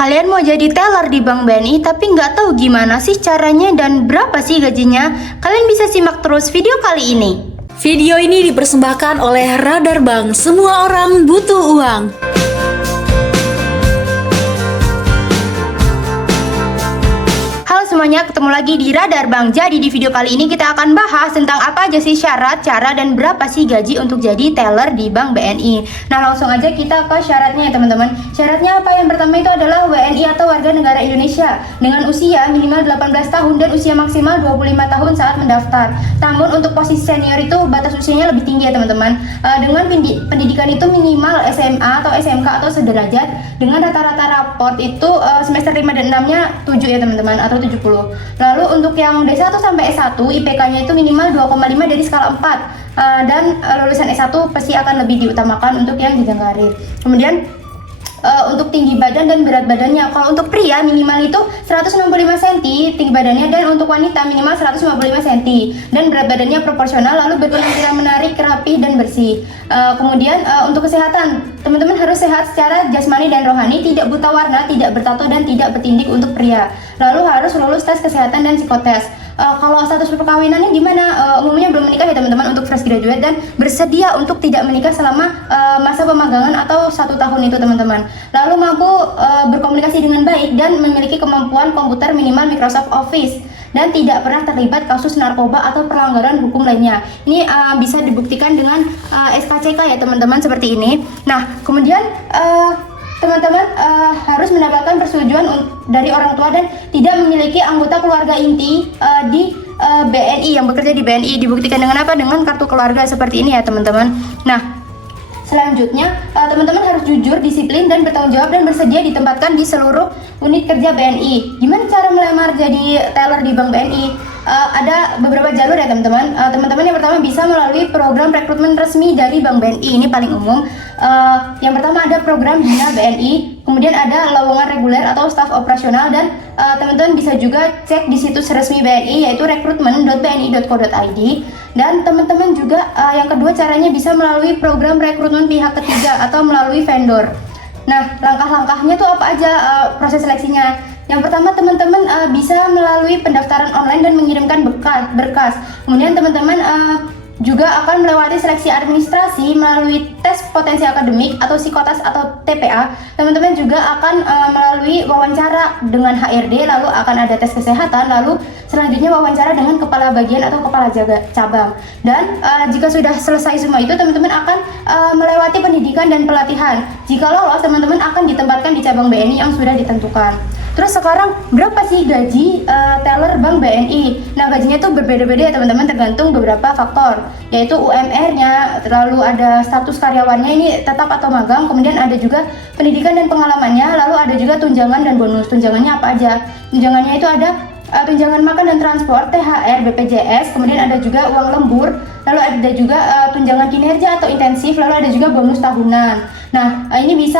Kalian mau jadi teller di Bank BNI tapi nggak tahu gimana sih caranya dan berapa sih gajinya? Kalian bisa simak terus video kali ini. Video ini dipersembahkan oleh Radar Bank. Semua orang butuh uang. Halo semuanya, ketemu lagi di Radar Bank. Jadi di video kali ini kita akan bahas tentang apa aja sih syarat, cara, dan berapa sih gaji untuk jadi teller di Bank BNI. Nah langsung aja kita ke syaratnya ya teman-teman. Syaratnya apa? Yang pertama itu adalah WNI atau warga negara Indonesia dengan usia minimal 18 tahun dan usia maksimal 25 tahun saat mendaftar. Namun untuk posisi senior itu batas usianya lebih tinggi ya teman-teman. Dengan pendidikan itu minimal SMA atau SMK atau sederajat dengan rata-rata raport itu semester 5 dan 6 nya 7 ya teman-teman, atau 70. Lalu untuk yang D1 sampai S1 IPK-nya itu minimal 2,5 dari skala 4 dan lulusan S1 pasti akan lebih diutamakan untuk yang jenjang karir. Kemudian untuk tinggi badan dan berat badannya, kalau untuk pria minimal itu 165 cm tinggi badannya, dan untuk wanita minimal 155 cm dan berat badannya proporsional, lalu berpenampilan menarik, rapi, dan bersih. Kemudian untuk kesehatan, teman-teman harus sehat secara jasmani dan rohani, tidak buta warna, tidak bertato, dan tidak bertindik untuk pria. Lalu harus lulus tes kesehatan dan psikotes. Kalau status perkawinannya gimana? Umumnya belum menikah ya teman-teman untuk fresh graduate, dan bersedia untuk tidak menikah selama masa pemagangan atau 1 tahun itu teman-teman. Lalu mampu berkomunikasi dengan baik dan memiliki kemampuan komputer minimal Microsoft Office dan tidak pernah terlibat kasus narkoba atau pelanggaran hukum lainnya. Ini bisa dibuktikan dengan SKCK ya teman-teman, seperti ini. Nah kemudian teman-teman harus mendapatkan persetujuan dari orang tua dan tidak memiliki anggota keluarga inti di BNI yang bekerja di BNI. Dibuktikan dengan apa? Dengan kartu keluarga seperti ini ya teman-teman. Nah selanjutnya teman-teman harus jujur, disiplin, dan bertanggung jawab dan bersedia ditempatkan di seluruh unit kerja BNI. Gimana cara melamar jadi teller di Bank BNI? Ada beberapa jalur ya teman-teman. Teman-teman yang pertama bisa melalui program rekrutmen resmi dari Bank BNI. Ini paling umum. Yang pertama ada program Bina BNI, kemudian ada lowongan reguler atau staf operasional, dan teman-teman bisa juga cek di situs resmi BNI yaitu rekrutmen.bni.co.id. Dan teman-teman juga yang kedua caranya bisa melalui program rekrutmen pihak ketiga atau melalui vendor. Nah langkah-langkahnya tuh apa aja proses seleksinya? Yang pertama teman-teman bisa melalui pendaftaran online dan mengirimkan berkas. Kemudian teman-teman juga akan melewati seleksi administrasi melalui tes potensi akademik atau psikotes atau TPA. Teman-teman juga akan melalui wawancara dengan HRD, lalu akan ada tes kesehatan, lalu selanjutnya wawancara dengan kepala bagian atau kepala cabang. Dan jika sudah selesai semua itu, teman-teman akan melewati pendidikan dan pelatihan. Jika lolos, teman-teman akan ditempatkan di cabang BNI yang sudah ditentukan. Terus sekarang berapa sih gaji teller Bank BNI? Nah gajinya itu berbeda-beda ya teman-teman, tergantung beberapa faktor, yaitu UMR-nya, lalu ada status karyawannya ini tetap atau magang, kemudian ada juga pendidikan dan pengalamannya, lalu ada juga tunjangan dan bonus. Tunjangannya apa aja? Tunjangannya itu ada tunjangan makan dan transport, THR, BPJS, kemudian ada juga uang lembur, lalu ada juga tunjangan kinerja atau intensif, lalu ada juga bonus tahunan. Nah ini bisa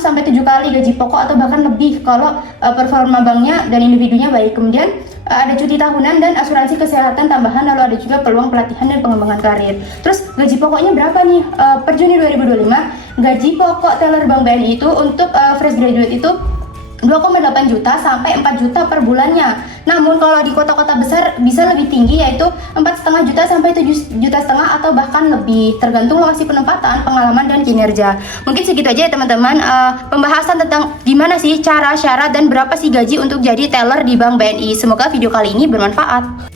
6-7 kali gaji pokok atau bahkan lebih kalau performa banknya dan individunya baik. Kemudian ada cuti tahunan dan asuransi kesehatan tambahan, lalu ada juga peluang pelatihan dan pengembangan karir. Terus gaji pokoknya berapa nih? Per Juni 2025 gaji pokok teller Bank BNI itu untuk fresh graduate itu 2,8 juta sampai 4 juta per bulannya. Namun kalau di kota-kota besar bisa lebih tinggi, yaitu 4,5 juta sampai 7,5 juta atau bahkan lebih, tergantung lokasi penempatan, pengalaman, dan kinerja. Mungkin segitu aja ya teman-teman pembahasan tentang gimana sih cara, syarat, dan berapa sih gaji untuk jadi teller di Bank BNI. Semoga video kali ini bermanfaat.